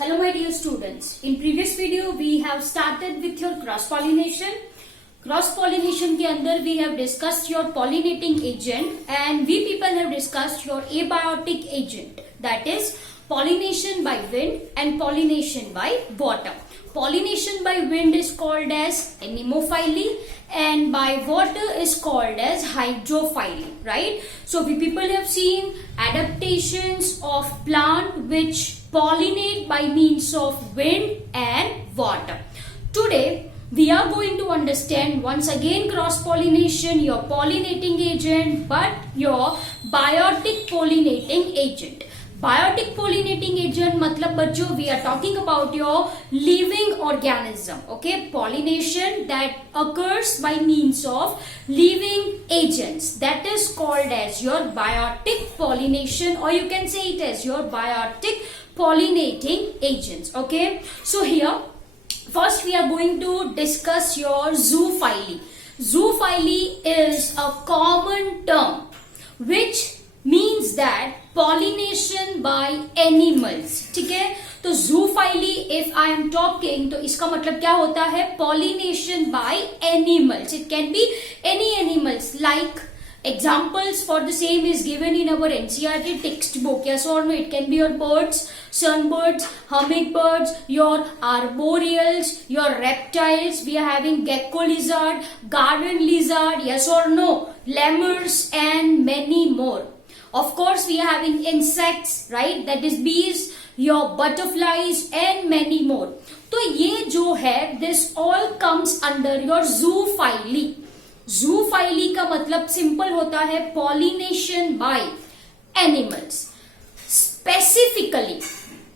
Hello my dear students. In previous video we have started with your cross pollination. Cross pollination के अंदर we have discussed your pollinating agent and we people have discussed your abiotic agent, that is pollination by wind and pollination by water. Pollination by wind is called as anemophily and by water is called as hydrophily, right? So we people have seen adaptations of plant which pollinate by means of wind and water. Today we are going to understand once again cross pollination, your pollinating agent, but your biotic pollinating agent. Biotic pollinating agent मतलब बच्चों we are talking about your living organism, okay? Pollination that occurs by means of living agents, that is called as your biotic pollination, or you can say it as your biotic pollinating agents, okay? So here first we are going to discuss your zoophily. Zoophily is a common term which means that pollination by animals, ठीक है? तो zoophily if I am talking तो इसका मतलब क्या होता है? Pollination by animals. It can be any animals, like examples for the same is given in our NCERT textbook. Yes or no? It can be your birds, sunbirds, hummingbirds, your arboreals, your reptiles. We are having gecko lizard, garden lizard. Yes or no? Lemurs and many more. Of course, we are having insects, right? That is bees, your butterflies and many more. तो ये जो है, this all comes under your zoophily. Zoophily का मतलब simple होता है pollination by animals. Specifically,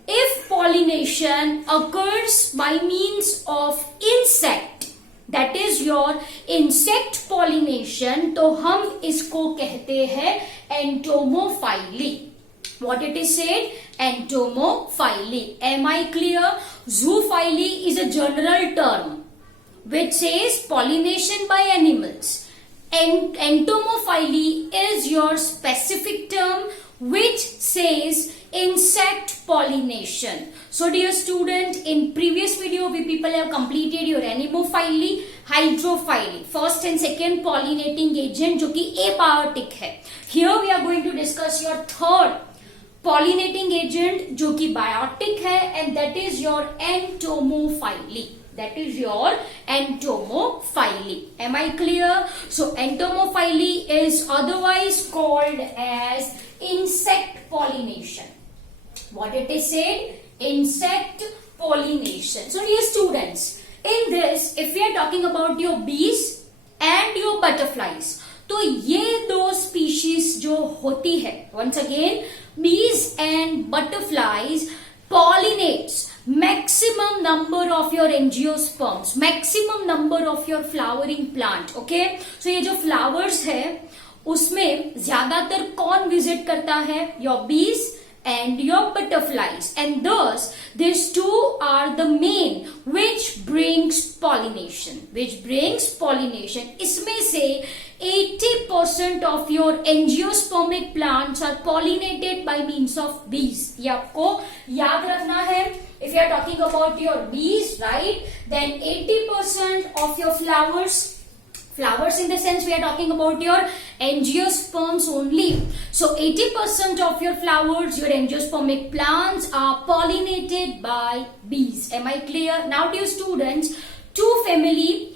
if pollination occurs by means of insect, that is your insect pollination, तो हम इसको कहते हैं entomophily. What it is said? Entomophily. Am I clear? Zoophily is a general term which says pollination by animals. And entomophily is your specific term which says insect pollination. So dear student, in previous video we people have completed your anemophily, hydrophily, first and second pollinating agent जो कि abiotic है. Here we are going to discuss your third pollinating agent जो कि biotic है, and that is your entomophily. That is your entomophily. Am I clear? So entomophily is otherwise called as insect pollination. What it is said? Insect pollination. So dear students, in this if we are talking about your bees and your butterflies, तो ये दो species जो होती है, once again bees and butterflies pollinates maximum number of your angiosperms, maximum number of your flowering plant, okay? So ये जो flowers है उसमें ज्यादातर कौन visit करता है? Your bees and your butterflies, and thus these two are the main which brings pollination. इसमें से 80% of your angiospermic plants are pollinated by means of bees. ये आपको याद रखना है. If you are talking about your bees, right, then 80% of your flowers in the sense we are talking about your angiosperms only. So 80% of your flowers, your angiospermic plants are pollinated by bees. Am I clear? Now dear students, two family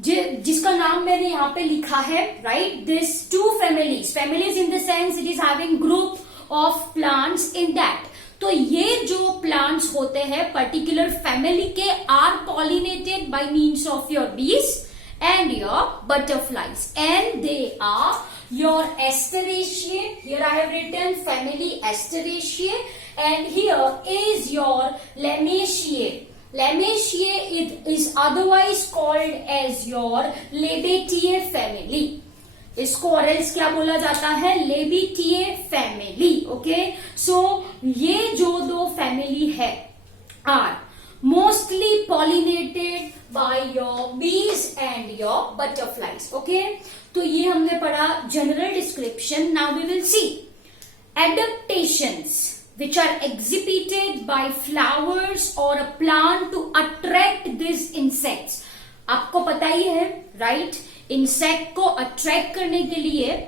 जिसका नाम मैंने यहाँ पे लिखा है, right? This two families in the sense it is having group of plants in that. तो ये जो plants होते हैं particular family के are pollinated by means of your bees and your butterflies, and they are your Asteraceae. Here I have written family Asteraceae, and here is your Lamiaceae. Lamiaceae is otherwise called as your Labiatae family. इसको और else क्या बोला जाता है? Labiatae family. Okay, so ये जो दो family है are mostly pollinated by your bees and your butterflies. Okay, तो ये हमने पढ़ा general description. Now we will see adaptations which are exhibited by flowers or a plant to attract these insects. आपको पता ही है, राइट? इंसेक्ट को attract करने के लिए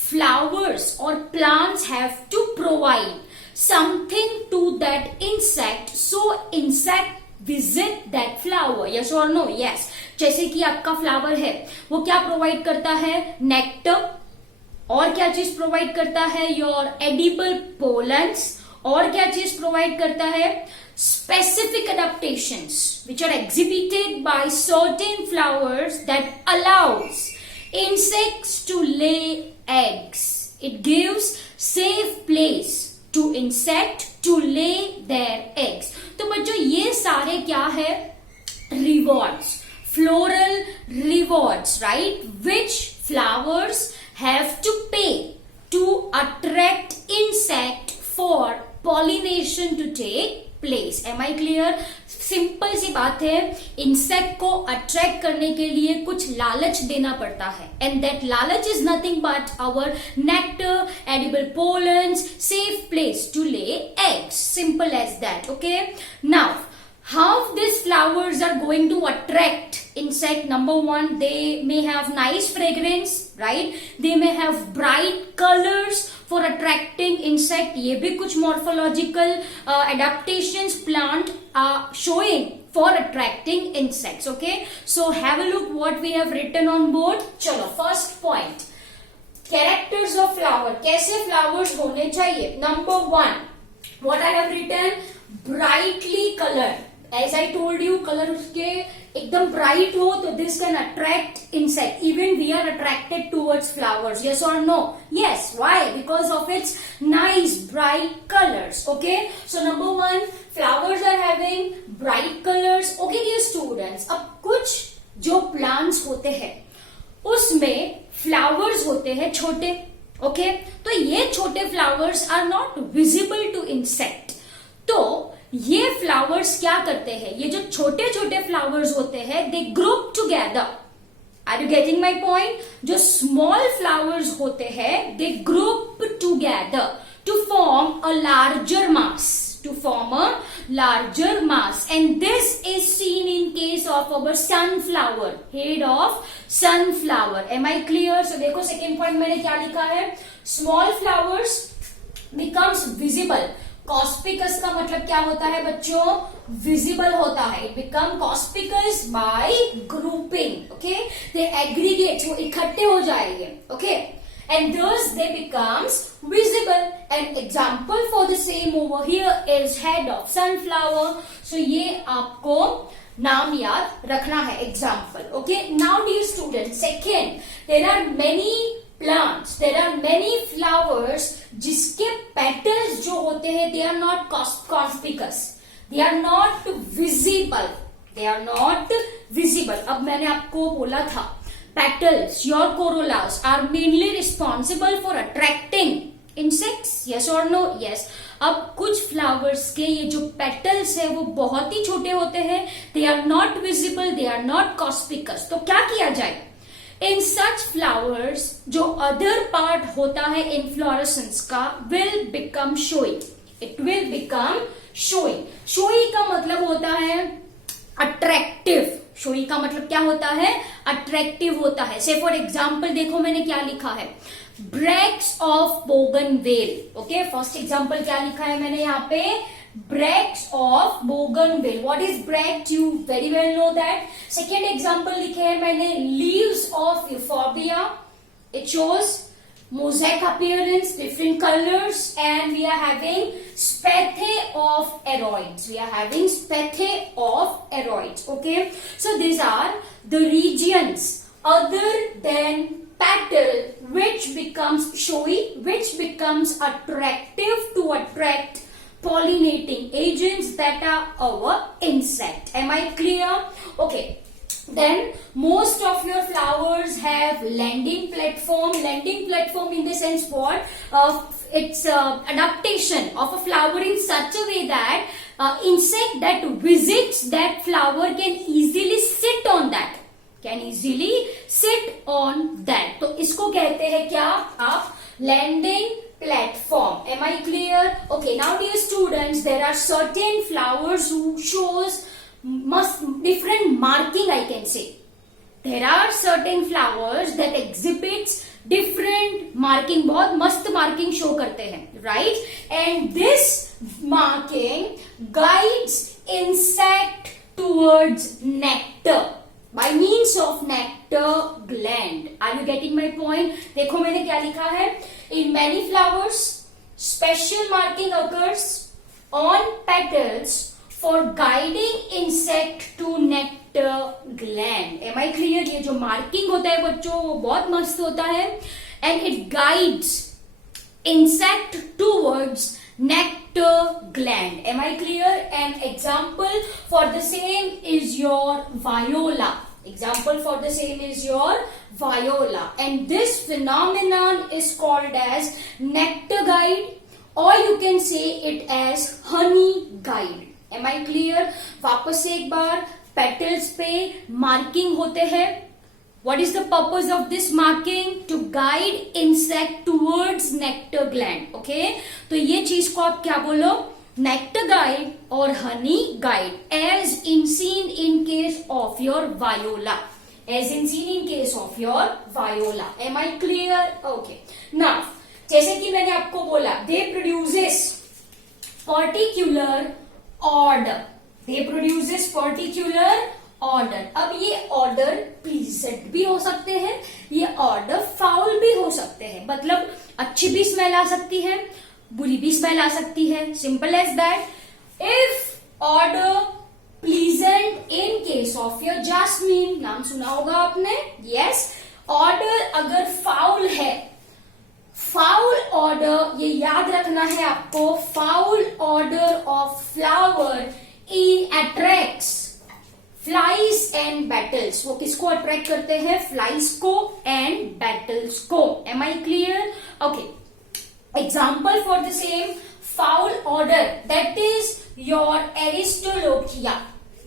flowers or plants have to provide something to that insect, so insect visit that flower. Yes or no? Yes. जैसे कि आपका फ्लावर है, वो क्या प्रोवाइड करता है? नेक्टर. और क्या चीज प्रोवाइड करता है? Your edible pollens. और क्या चीज प्रोवाइड करता है? Specific adaptations which are exhibited by certain flowers that allows insects to lay eggs. It gives safe place to insect to lay their eggs. तो बच्चों ये सारे क्या है? Rewards, floral rewards, right? Which flowers have to pay to attract insect for pollination to take place. Am I clear? Simple सी बात है, insect को अट्रैक्ट करने के लिए कुछ लालच देना पड़ता है, एंड दैट लालच is nothing but our nectar, edible pollens, safe place to lay eggs. Simple as that. Okay, now how these flowers are going to attract insect? Number one, they may have nice fragrance, right? They may have bright colors for attracting insect. ये भी कुछ morphological adaptations plant are showing for attracting insects. Okay, so have a look what we have written on board. चलो, first point, characters of flower. कैसे flowers होने चाहिए? Number one, what I have written, brightly colored. As I told you, color उसके एकदम bright हो तो this can attract insect. Even we are attracted towards flowers. Yes or no? Yes. Why? Because of its nice bright colors. Okay. So number one, flowers are having bright colors. Okay, dear students. अब कुछ जो plants होते हैं उसमें flowers होते हैं छोटे. Okay. तो ये छोटे flowers are not visible to insect. तो ये फ्लावर्स क्या करते हैं? ये जो छोटे छोटे फ्लावर्स होते हैं, they group together. Are you getting my point? जो स्मॉल फ्लावर्स होते हैं, they group together to form a larger mass. To form a larger mass. And this is seen in case of our sunflower, head of sunflower. Am I clear? So देखो, second point मैंने क्या लिखा है? Small flowers becomes visible. Conspicuous का मतलब क्या होता है बच्चों? विजिबल होता है. It become कॉस्पिकस bye grouping. Okay, they aggregate, वो इकट्ठे हो जाएंगे. Okay, and thus they becomes visible. An example for the same over here is head of sunflower. So ये आपको नाम याद रखना है. Example. Okay, now dear student, second, there are many plants, there are many flowers जिसके petals जो होते हैं, they are not conspicuous, they are not visible, they are not visible. अब मैंने आपको बोला था, petals, your corollas are mainly responsible for attracting insects. Yes or no? Yes. अब कुछ फ्लावर्स के ये जो पेटल्स है वो बहुत ही छोटे होते हैं. they are not visible, they are not conspicuous. तो क्या किया जाए? In such flowers, जो other part होता है inflorescence का, will become showy. It will become showy. Showy का मतलब होता है attractive. showy का मतलब क्या होता है? attractive होता है. Say for example, देखो मैंने क्या लिखा है? bracts of bougainville. Okay, first example क्या लिखा है मैंने यहाँ पे? bracts of bougainville. What is bract? You very well know that. Second example लिखे है मैंने, leaves of euphorbia. It shows mosaic appearance, different colors, and we are having spathe of aroids. We are having spathe of aroids. Okay, so these are the regions other than petal which becomes showy, which becomes attractive to attract pollinating agents that are our insect. Am I clear? Okay, then most of your flowers have landing platform. Landing platform in the sense what? It's adaptation of a flower in such a way that insect that visits that flower can easily sit on that. Can easily sit on that. तो इसको कहते हैं क्या? आप landing platform. Am I clear? Okay, now dear students, there are certain flowers who shows different marking, I can say. There are certain flowers that exhibits different marking, बहुत मस्त marking show करते हैं, right? And this marking guides insect towards nectar by means of nectar gland. Are you getting my point? देखो मैंने क्या लिखा है? In many flowers, special marking occurs on petals for guiding insect to nectar gland. Am I clear? ये जो marking होता है बच्चों वो बहुत मस्त होता है and it guides insect towards nectar gland. Am I clear? An example for the same is your viola. Example for the same is your viola, and this phenomenon is called as nectar guide, or you can say it as honey guide. Am I clear? वापस से एक बार petals पे marking होते हैं. What is the purpose of this marking? To guide insect towards nectar gland. Okay? तो ये चीज को आप क्या बोलो? Nectar guide or honey guide, as in seen in case of your viola. As in seen in case of your viola. Am I clear? Okay. Now, जैसे कि मैंने आपको बोला, they produces particular order. They produces particular order. अब ये order pleasant भी हो सकते हैं, ये order foul भी हो सकते हैं. मतलब अच्छी भी स्मेल आ सकती है, बुरी भी स्मेल आ सकती है. Simple as that. If order pleasant in case of your jasmine, नाम सुना होगा आपने. Yes. Order अगर foul है, फाउल ऑर्डर, ये याद रखना है आपको, foul order of flower attracts flies and beetles. वो किसको अट्रैक्ट करते हैं? फ्लाइज को एंड बैटल्स को. Am I clear? Okay. Example for the same foul order, that is your Aristolochia.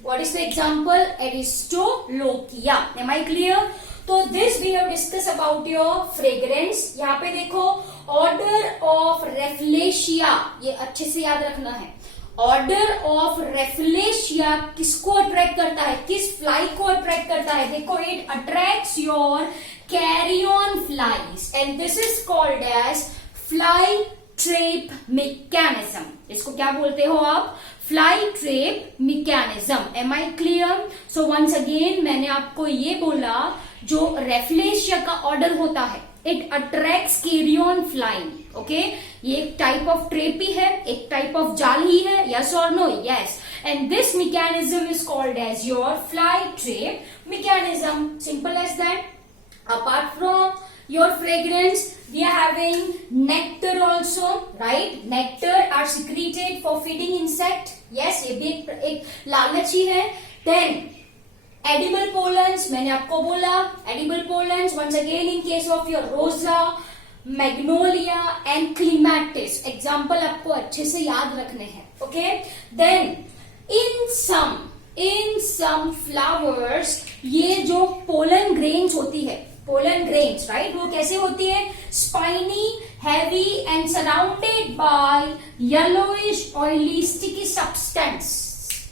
What is the example? Aristolochia. Am I clear? तो this we have discuss about your fragrance. यहाँ पे देखो order of रेफलेशिया, ये अच्छे से याद रखना है. ऑर्डर ऑफ रेफलेशिया किसको अट्रैक्ट करता है? किस फ्लाई को अट्रैक्ट करता है? देखो, it attracts your carrion flies and this is called as fly trap mechanism. इसको क्या बोलते हो आप? Fly trap mechanism. Am I clear? So once again मैंने आपको ये बोला, जो रेफलेशिया का ऑर्डर होता है, it attracts carrion flying. Okay, ये एक टाइप ऑफ ट्रेप ही है, एक टाइप ऑफ जाल ही है. यस और no? Yes. And this mechanism is called as your fly trap mechanism. Simple as that. Apart from your fragrance, we are having nectar also, right? Nectar are secreted for feeding insect. Yes, ये भी एक लालच ही है. Then edible pollens, मैंने आपको बोला edible pollens once again in case of your rosa, magnolia and clematis. Example आपको अच्छे से याद रखने हैं. Okay? Then in some flowers, ये जो pollen grains होती है, पोलन ग्रेन्स, राइट, वो कैसे होती है? Spiny, heavy and surrounded by yellowish oily sticky substance.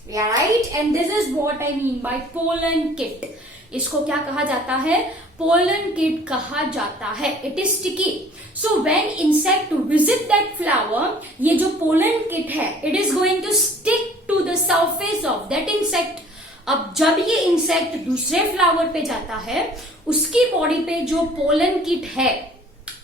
Right, and this is what I mean by pollen kit. इसको क्या कहा जाता है? पोलन किट कहा जाता है. It is sticky. So when insect visit that flower, ये जो पोलन किट है, it is going to stick to the surface of that insect. अब जब ये इंसेक्ट दूसरे फ्लावर पे जाता है, उसकी बॉडी पे जो पोलन किट है,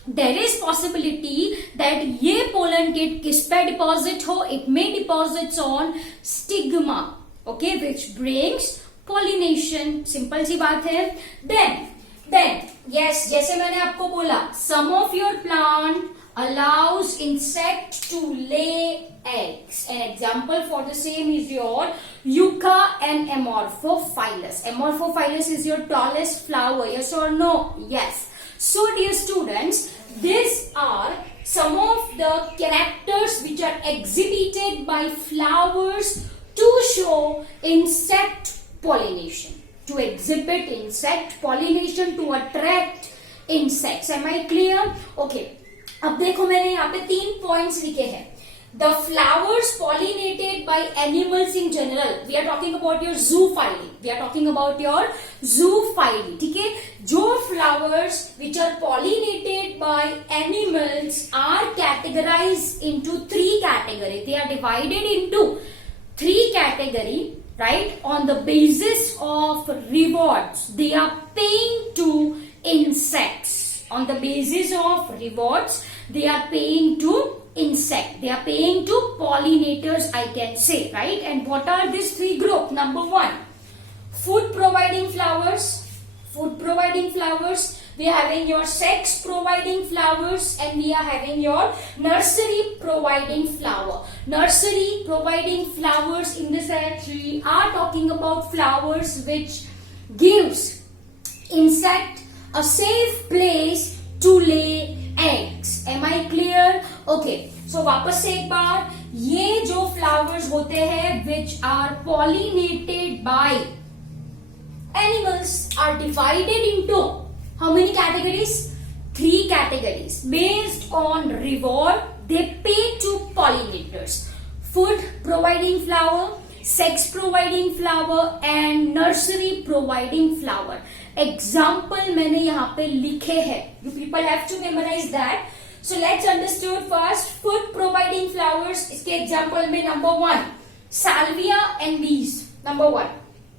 देयर इज पॉसिबिलिटी दैट ये पोलन किट किस पे डिपॉजिट हो? It may deposits on stigma. Okay, which brings pollination. Simple सी बात है. देन यस, जैसे मैंने आपको बोला, some of your plant allows insect to lay eggs. An example for the same is your yucca and Amorphophilus. Amorphophilus is your tallest flower. Yes or no? Yes. So dear students, these are some of the characters which are exhibited by flowers to show insect pollination. To exhibit insect pollination, to attract insects. Am I clear? Okay. अब देखो मैंने यहाँ पे 3 points लिखे हैं. The flowers pollinated by animals in general. We are talking about your zoophily. We are talking about your zoophily. ठीक है. जो flowers which are pollinated by animals are categorized into 3 categories. They are divided into 3 categories, right? On the basis of rewards, they are paying to insects. On the basis of rewards, they are paying to insect. They are paying to pollinators, I can say, right? And what are these 3 groups? Number 1, food providing flowers. Food providing flowers. We are having your sex providing flowers, and we are having your nursery providing flower. Nursery providing flowers, in the sense we are talking about flowers which gives insect a safe place to lay eggs. Am I clear? Okay. So वापस से एक बार, ये जो flowers होते हैं which are pollinated by animals are divided into how many categories? 3 categories. Based on reward, they pay to pollinators. Food providing flower, sex providing flower, and nursery providing flower. Example मैंने यहाँ पे लिखे हैं. You people have to memorize that. So let's understand first food providing flowers. इसके example में number 1, salvia and bees. Number 1.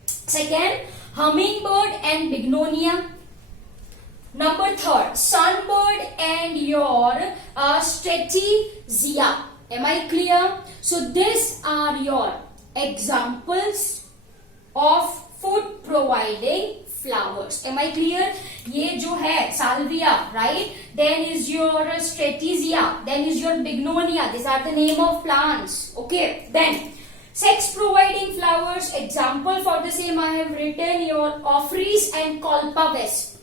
Second, hummingbird and bignonia. Number 3, sunbird and your stratigia. Am I clear? So these are your examples of food providing flowers. Am I clear? ये जो है salvia, right? Then is your stratigia. Then is your bignonia. These are the name of plants. Okay. Then sex providing flowers. Example for the same I have written your orphreys and colpa vesp.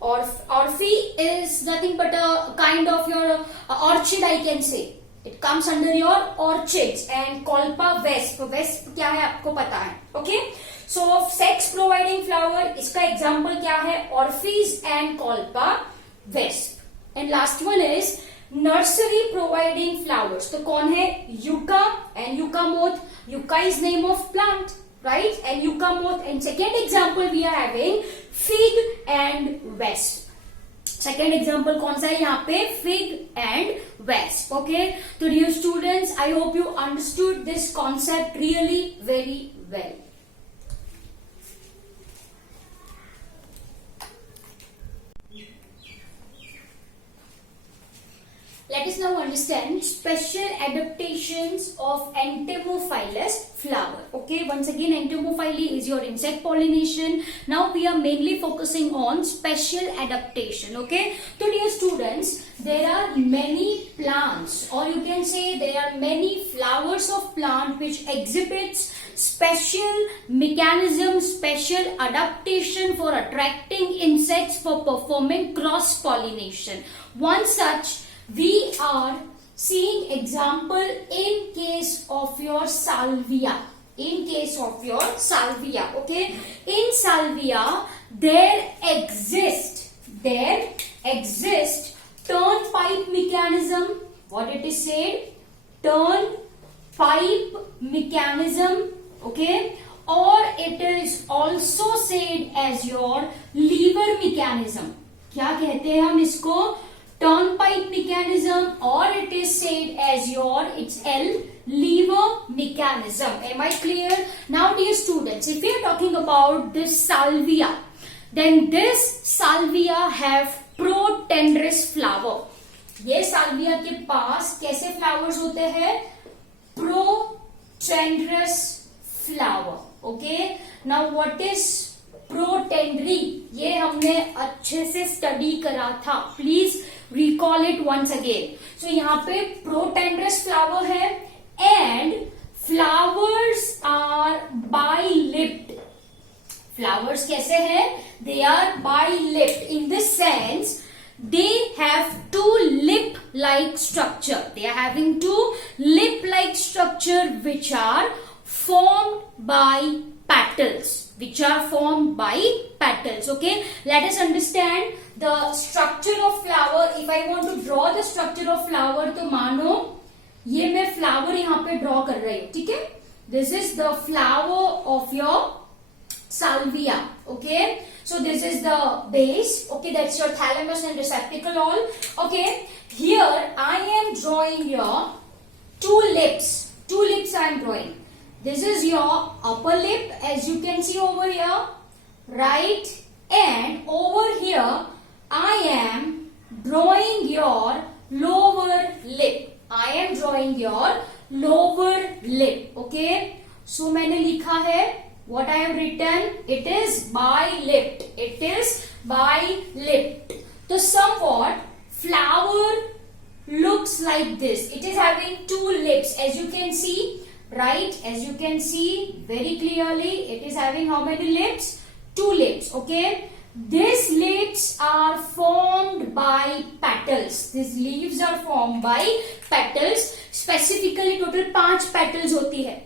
Orphy is nothing but a kind of your orchid, I can say. It comes under your orchids. And colpa vesp. Vesp क्या है आपको पता है. Okay. So sex providing flower, इसका example क्या है? Orpheus and colpa vesp. And last one is nursery providing flowers. तो कौन है? Yucca and yucca moth. Yucca is name of plant, right? And yucca moth. And second example we are having fig and vesp. Second example कौन सा है यहाँ पे? Fig and vesp. Okay. So dear students, I hope you understood this concept really very well. Let us now understand special adaptations of entomophilous flower. Okay, once again, entomophily is your insect pollination. Now we are mainly focusing on special adaptation. Okay, so dear students, there are many plants, or you can say there are many flowers of plant which exhibits special mechanism, special adaptation for attracting insects for performing cross pollination. One such we are seeing example in case of your salvia. In case of your salvia, okay. In salvia, there exists turnpipe mechanism. What it is said? Turnpipe mechanism, okay. Or it is also said as your lever mechanism. क्या कहते हैं हम इसको? Turnpipe mechanism, or it is said as your, it's L, lever mechanism. Am I clear? Now dear students, if we are talking about this salvia, then this salvia have protandrous flower. ये salvia के पास कैसे flowers होते हैं? Protandrous flower. Okay. Now what is protandry? ये हमने अच्छे से study करा था. Please recall it once again. So यहाँ पे protandrous flower है and flowers are bi-lipped. Flowers कैसे हैं? They are bi-lipped in the sense they have two lip-like structure. They are having two lip-like structure which are formed by petals. which are formed by petals. Okay, let us understand the structure of flower. If I want to draw the structure of flower, तो मानो ये मैं flower यहाँ पे draw कर रही हूँ, ठीक है. This is the flower of your salvia. Okay, so this is the base. Okay, that's your thalamus and receptacle all. Okay, here I am drawing your two lips. Two lips I am drawing. This is your upper lip, as you can see over here, right? And over here, I am drawing your lower lip. I am drawing your lower lip. Okay? So मैंने लिखा है, what I have written, it is bi-lipped. It is bi-lipped. So somewhat flower looks like this. It is having two lips, as you can see. Right, as you can see very clearly, it is having how many lips? Two lips. Okay, these lips are formed by petals. These leaves are formed by petals. Specifically total 5 petals होती है.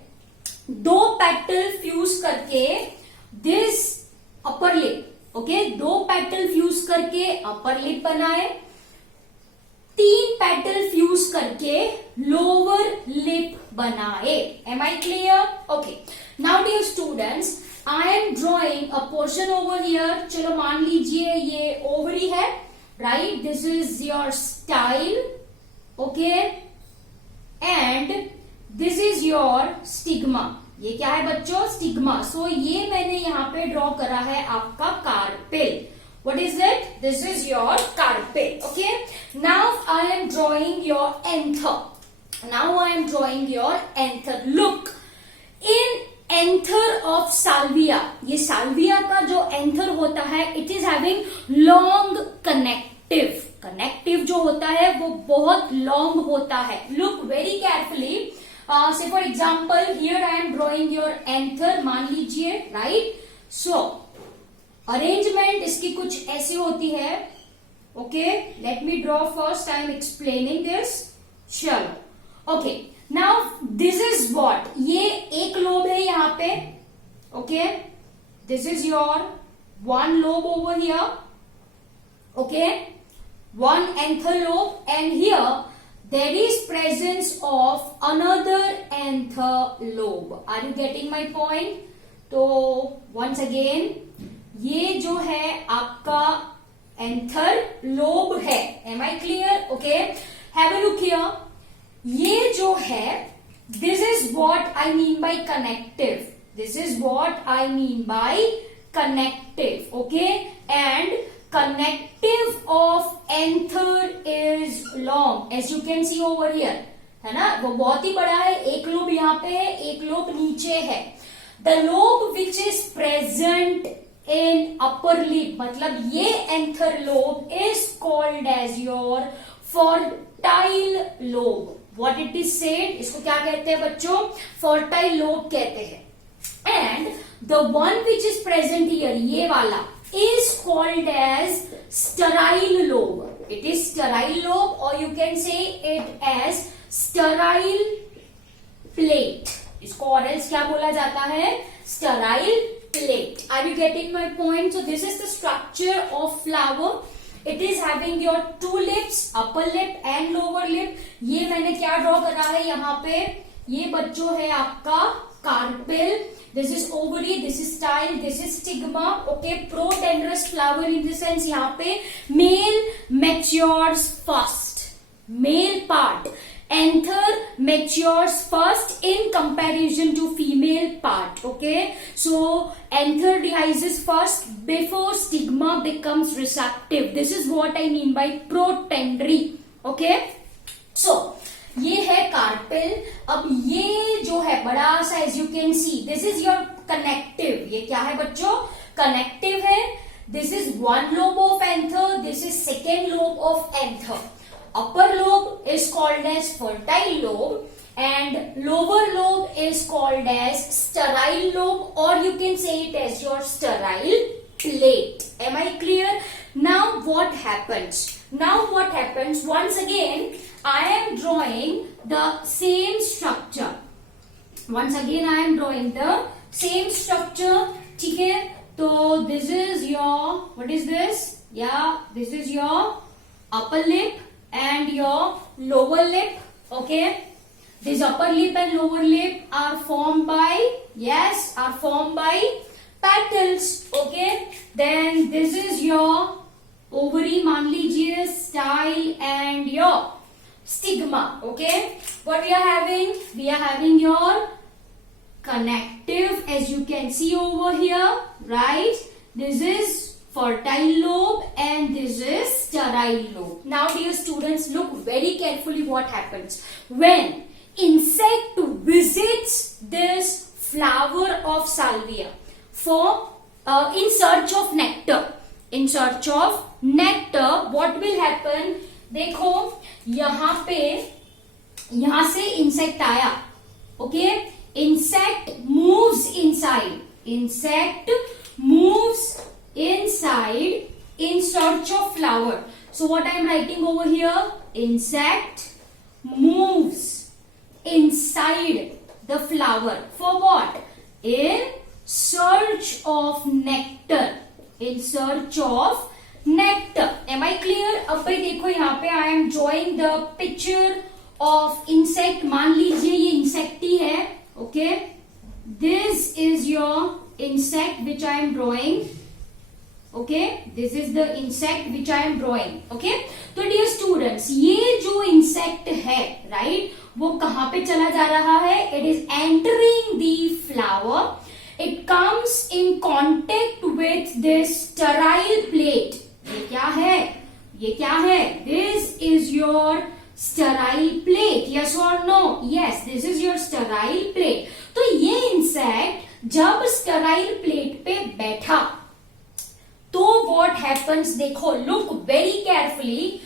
2 petal fuse करके this upper lip. Okay, 2 petal fuse करके upper lip बनाए. 3 petal fuse करके lower lip बनाए. Am I clear? Okay. Now dear students, I am drawing a portion over here. चलो मान लीजिए ये ovary है. Right? This is your style. Okay. And this is your stigma. ये क्या है बच्चों? Stigma. So ये मैंने यहाँ पे draw करा है आपका carpel. What is it? This is your carpel. Okay. Now I am drawing your anther. Now I am drawing your anther. Look, in anther of salvia, ये salvia का जो anther होता है, it is having long connective. Connective जो होता है वो बहुत long होता है. Look very carefully. Say for example, here I am drawing your anther. मान लीजिए, right? So अरेंजमेंट इसकी कुछ ऐसी होती है. Okay, let me draw first. I am explaining this. चलो, okay. Now this is what. ये एक लोब है यहाँ पे. Okay, this is your one lobe over here. Okay, one anther lobe, and here there is presence of another anther lobe. Are you getting my point? तो once again, ये जो है आपका एंथर लोब है. Am I clear? Okay, have a look here. ये जो है, this is what I mean by connective. This is what I mean by connective. Okay, and connective of anther is long, as you can see over here. है ना, वो बहुत ही बड़ा है. एक लोब यहाँ पे है, एक लोब नीचे है. The lobe which is present in upper lip, मतलब ये anther lobe is called as your fertile lobe. What it is said, इसको क्या कहते हैं बच्चों? fertile lobe कहते हैं. And the one which is present here, ये वाला, is called as sterile lobe. It is sterile lobe, or you can say it as sterile plate. इसको और else क्या बोला जाता है? Sterile plate. Are you getting my point? So this is the structure of flower. It is having your two lips, upper lip and lower lip. ये मैंने क्या draw करा है यहाँ पे? ये बच्चों है आपका carpel. This is ovary, this is style, this is stigma. Okay, protandrous flower in the sense यहाँ पे male matures first. Male part. Anther matures first in comparison to female part. Okay, so anther dehisces first before stigma becomes receptive. This is what I mean by protandry. Okay, so ये है carpel. अब ये जो है बड़ा सा, as you can see, this is your connective. ये क्या है बच्चों? Connective है. This is one lobe of anther. This is second lobe of anther. Upper lobe is called as fertile lobe and lower lobe is called as sterile lobe, or you can say it as your sterile plate. Am I clear? Now what happens? Once again, I am drawing the same structure. ठीक है, तो this is your, what is this, या this is your upper lip and your lower lip. Okay, this upper lip and lower lip are formed by, yes, are formed by petals. Okay, then this is your ovary, मान लीजिए, style and your stigma. Okay, what we are having, we are having your connective, as you can see over here, right? This is fertile lobe and this is sterile lobe. Now dear students, look very carefully what happens when insect visits this flower of salvia for in search of nectar. In search of nectar, what will happen, देखो यहाँ पे, यहाँ से insect आया, okay, insect moves inside, insect moves inside in search of flower. So what I am writing over here, insect moves inside the flower for what, in search of nectar, in search of nectar. Am I clear? अब भाई देखो यहाँ पे I am drawing the picture of insect. मान लीजिए ये insect ही है, okay, this is your insect which I am drawing. Okay, this is the insect which I am drawing. Okay, तो dear students, ये जो insect है, right, वो कहाँ पे चला जा रहा है, it is entering the flower, it comes in contact with this sterile plate. ये क्या है, ये क्या है, this is your sterile plate, yes or no? Yes, this is your sterile plate. तो ये insect जब sterile plate पे बैठा, तो what happens, देखो, look very carefully,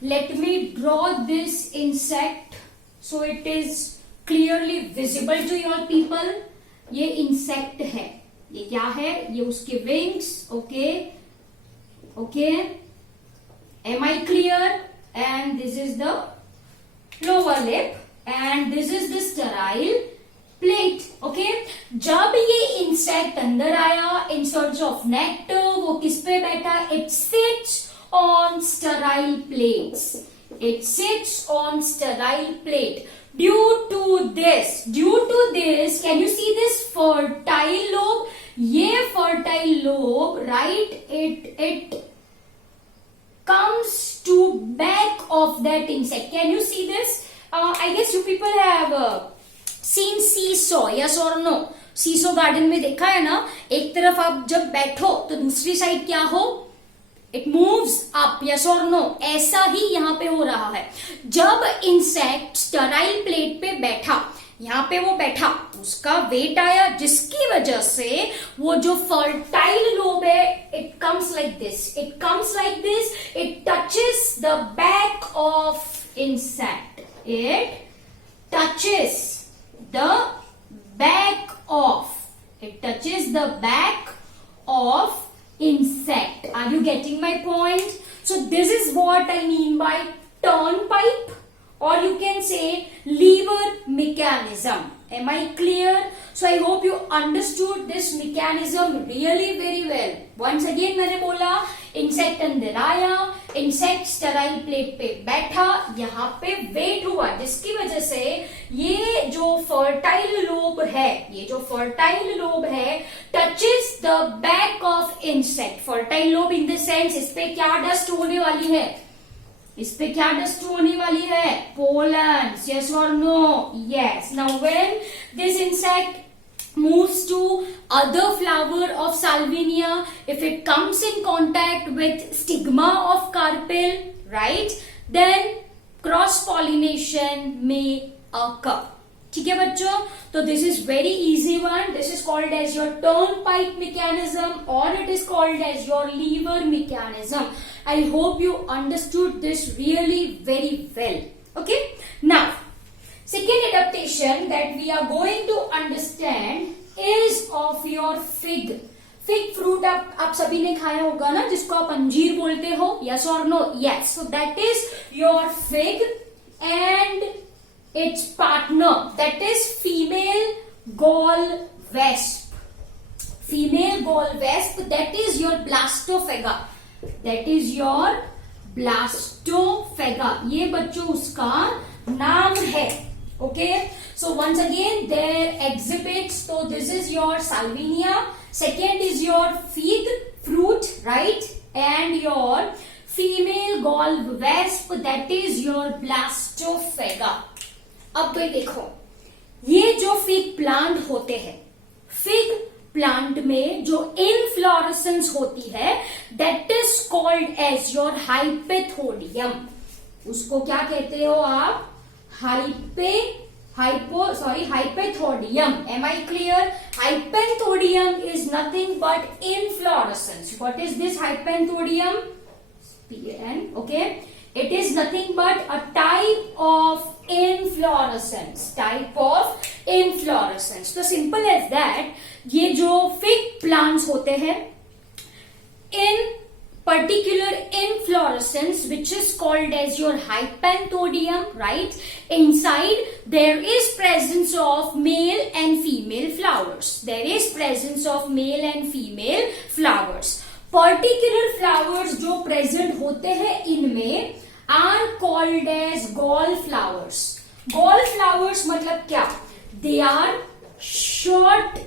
let me draw this insect so it is clearly visible to your people. ये insect है, ये क्या है, ये उसके wings, okay, okay, am I clear? And this is the lower lip and this is the sterile plate. Okay, जब ये insect अंदर आया इन सर्च ऑफ नेक्टर, वो किस पे बैठा, it sits on sterile plates, it sits on sterile plate. Due to this can you see this fertile lobe, ये fertile lobe, right, it comes to back of that insect. Can you see this? I guess you people have seen seesaw, yes or no? Seesaw garden में देखा है ना, एक तरफ आप जब बैठो तो दूसरी साइड क्या हो, इट मूव्स अप, यस और नो? ऐसा ही यहाँ पे हो रहा है. जब इंसेक्ट स्टेराइल प्लेट पे बैठा, यहाँ पे वो बैठा, उसका वेट आया, जिसकी वजह से वो जो फर्टाइल लोब है, it comes like this, it comes like this, it touches the back of insect, it touches the back of, it touches the back of insect. Are you getting my point? So this is what I mean by turnpike, or you can say lever mechanism. Am I clear? So I hope you understood this mechanism really very well. Once again मैंने बोला, insect अंदर आया, insect sterile plate पे बैठा, यहाँ पे wait हुआ, जिसकी वजह से ये जो फर्टाइल लोब है, ये जो फर्टाइल लोब है, touches the back of insect. Fertile lobe in the sense, इस पे क्या डस्ट होने वाली है, इस पे क्या डस्ट होने वाली है, pollen, yes or no? Yes. Now when this insect moves to other flower of salvinia, if it comes in contact with stigma of carpel, right, then cross pollination may occur. ठीक है बच्चों, तो this is very easy one. This is called as your turnpike mechanism, or it is called as your lever mechanism. I hope you understood this really very well. Okay, now second adaptation that we are going to understand is of your fig. Fig fruit आप सभी ने खाया होगा ना, जिसको आप अंजीर बोलते हो, yes or no? Yes. So that is your fig and its partner, that is female gall wasp. female gall wasp, that is your blastophaga. That is your blastophaga. ये बच्चों उसका नाम है. Okay, so once again their exhibits. So this is your salvinia. Second is your fig fruit, right? And your female gall wasp, that is your blastophaga. अब भाई देखो, ये जो फिग प्लांट होते हैं, फिग प्लांट में जो इनफ्लोरेसेंस होती है, that is called as your hypanthodium. उसको क्या कहते हो आप? हाइपेथोडियम. Am I clear? Hypenthodium is nothing but inflorescence. What is this hypenthodium? PN. Okay. It is nothing but a type of inflorescence. So simple as that. ये जो fig plants होते हैं, in particular inflorescence, which is called as your hypenthodium, right? Inside there is presence of male and female flowers. Particular flowers जो present होते हैं इनमें are called as gall flowers. Gall flowers मतलब क्या? They are short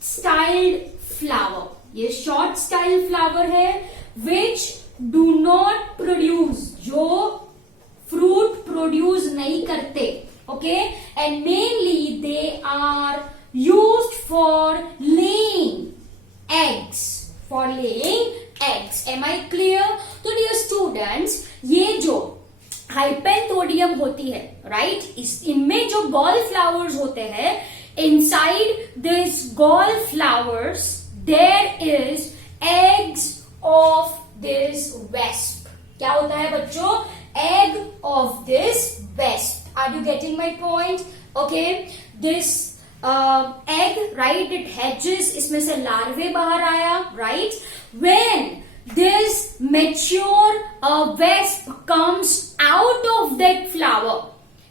styled flower. ये short styled flower है which do not produce, जो fruit produce नहीं करते. Okay, and mainly they are used for laying eggs. Am I clear? तो dear students, ये जो हाइपेंथोडियम होती है, राइट, इनमें जो गॉल फ्लावर्स होते हैं, inside this gall flowers there is eggs of this wasp. क्या होता है बच्चों? Egg of this wasp. Are you getting my point? Okay, this egg, right, it hatches, इसमें से larvae बाहर आया, right? When this mature wasp comes out of that flower,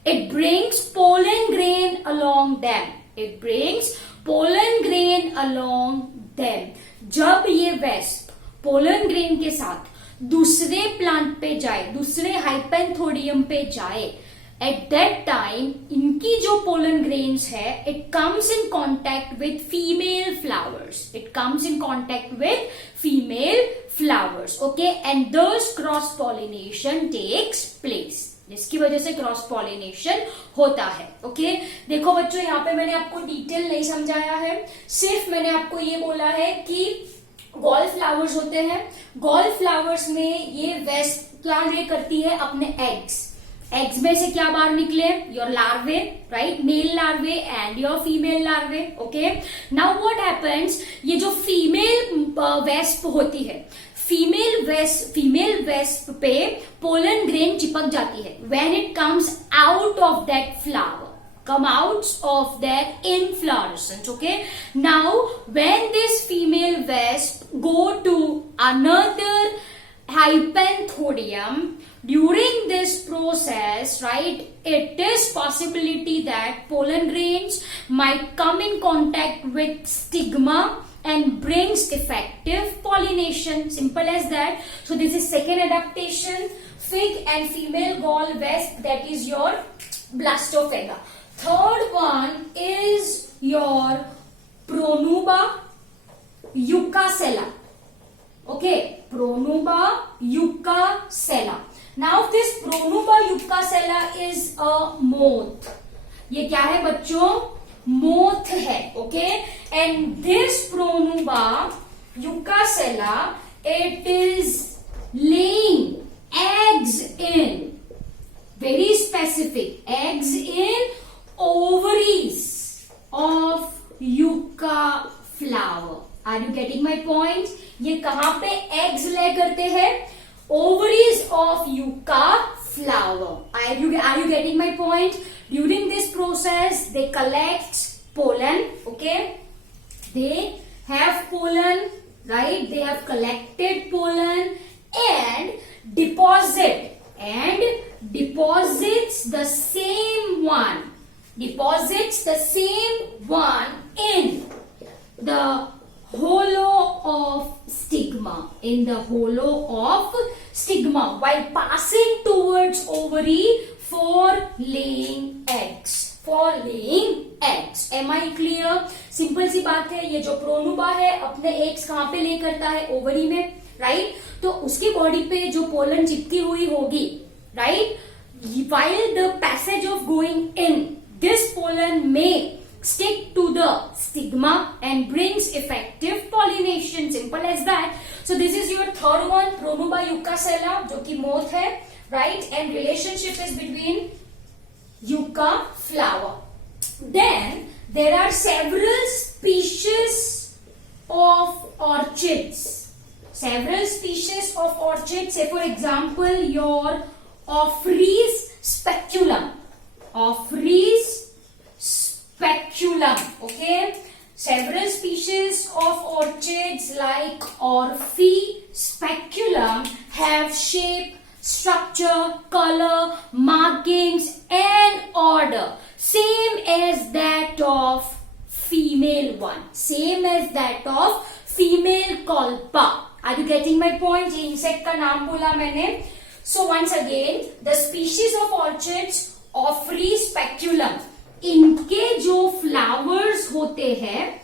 it brings pollen grain along them. जब ये wasp pollen grain के साथ दूसरे plant पे जाए, दूसरे हाइपेंथोडियम पे जाए, at that time इनकी जो pollen grains है, it comes in contact with female flowers. Okay, and thus cross pollination takes place. जिसकी वजह से क्रॉस पॉलिनेशन होता है. ओके, देखो बच्चों, यहाँ पे मैंने आपको डिटेल नहीं समझाया है, सिर्फ मैंने आपको ये बोला है कि गॉल फ्लावर्स होते हैं. गॉल फ्लावर्स में ये वेस्प क्या ले करती है? अपने एग्स में से क्या बाहर निकले? Your larvae, right, male larvae and your female larvae. Okay, now what happens, ये जो फीमेल वेस्प होती है, फीमेल वेस्प पे पोलन ग्रेन चिपक जाती है. When it comes out of that flower, come out of their inflorescence. Okay, now when this female wasp go to another hypenthodium, during this process, right, it is possibility that pollen grains might come in contact with stigma and brings effective pollination. Simple as that. So this is second adaptation, fig and female gall wasp, that is your blastophaga. Third one is your Pronuba eucacella. Okay, Pronuba eucacella. Now this Pronuba eucacella is a moth. ये क्या है बच्चों? Moth है. Okay, and this Pronuba eucacella, it is laying eggs in, very specific, eggs in ovaries of yucca flower. Are you getting my point? ये कहां पे eggs lay करते हैं? Ovaries of yucca flower. Are you getting my point? During this process, they collect pollen. Okay, they have pollen, right? They have collected pollen and deposits the same one in the hollow of stigma. In the hollow of stigma, while passing towards ovary for laying eggs. For laying eggs. Am I clear? Simple सी बात है, ये जो Pronuba है अपने eggs कहाँ पे ले करता है? ओवरी में, राइट? तो उसकी बॉडी पे जो पोलन चिपकी हुई होगी, right? While the passage of going in, this pollen may stick to the stigma and brings effective pollination. Simple as that. So this is your third one, Pronuba eucacella, जो कि moth है, right? And relationship is between yucca flower. Then there are several species of orchids. Several species of orchids. Say for example, your Ophrys speculum. Ophrys speculum. Okay. Several species of orchids like Ophrys speculum have shape, structure, color, markings and order same as that of female one. Same as that of female colpa. Are you getting my point? ये insect का नाम बोला मैंने. So once again, the species of orchids Ophrys speculum, इनके जो flowers होते हैं,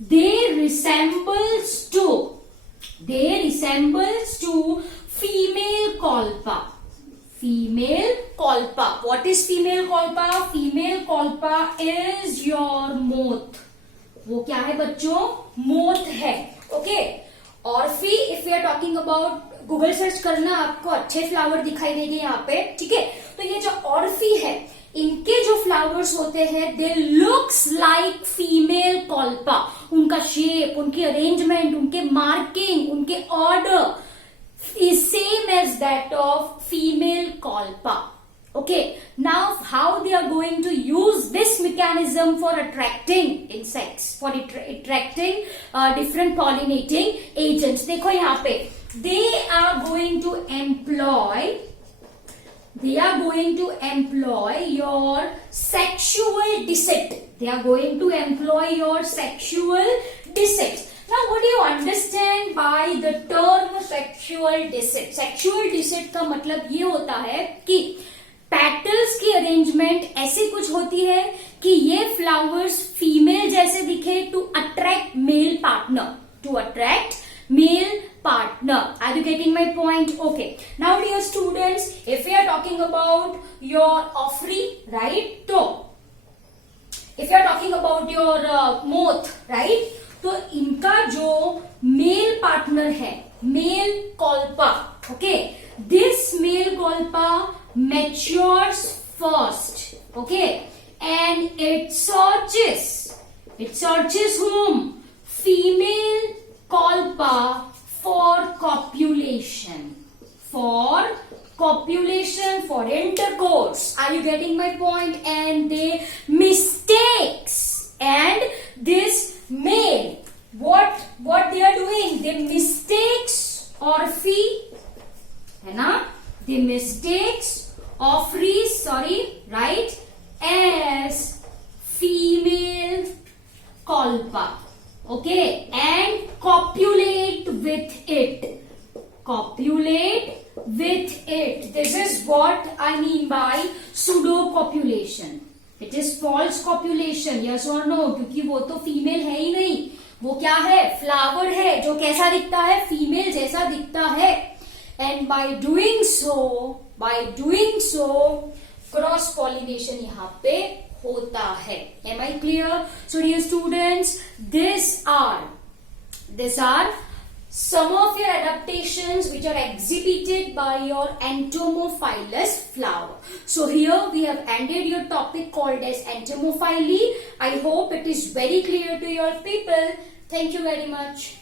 they resembles to female colpa. Female colpa. What is female colpa? Female colpa is your moth. वो क्या है बच्चों? मोथ है. ओके. ऑर्फी, if we are talking about, Google search करना, आपको अच्छे फ्लावर दिखाई देंगे यहाँ पे. ठीक है. तो ये जो ऑर्फी है, इनके जो फ्लावर्स होते हैं, दे लुक्स लाइक फीमेल कॉल्पा. उनका शेप, उनकी अरेंजमेंट, उनके मार्किंग, उनके order is same as that of female colpa. Okay, now how they are going to use this mechanism for attracting insects, for attracting different pollinating agents. देखो यहाँ पे, they are going to employ your sexual descent. They are going to employ your sexual descent. Now what do you understand by the term sexual descent? Sexual descent का मतलब ये होता है कि petals की अरेंजमेंट ऐसी कुछ होती है कि ये फ्लावर्स फीमेल जैसे दिखे to attract male partner. Are you getting my point? Okay. Now dear students, if we are talking about your Ophrys, right? So if you are talking about your moth, right? तो इनका जो male partner है, male Colpa. Okay. This male Colpa matures first. Okay. And it searches whom? Female colpa for copulation. For intercourse. Are you getting my point? And they mistakes. And this male, what they are doing? They mistakes Orphy, है ना? They mistakes Ophrys, right, as female colpa. Okay, and copulate with it. This is what I mean by pseudo copulation. It is false copulation. Yes or no? क्योंकि वो तो female है ही नहीं. वो क्या है? फ्लावर है जो कैसा दिखता है? फीमेल जैसा दिखता है. And by doing so, cross pollination यहाँ पे होता है. Am I clear? So dear students, these are some of your adaptations which are exhibited by your entomophilous flower. So here we have ended your topic called as entomophily. I hope it is very clear to your people. Thank you very much.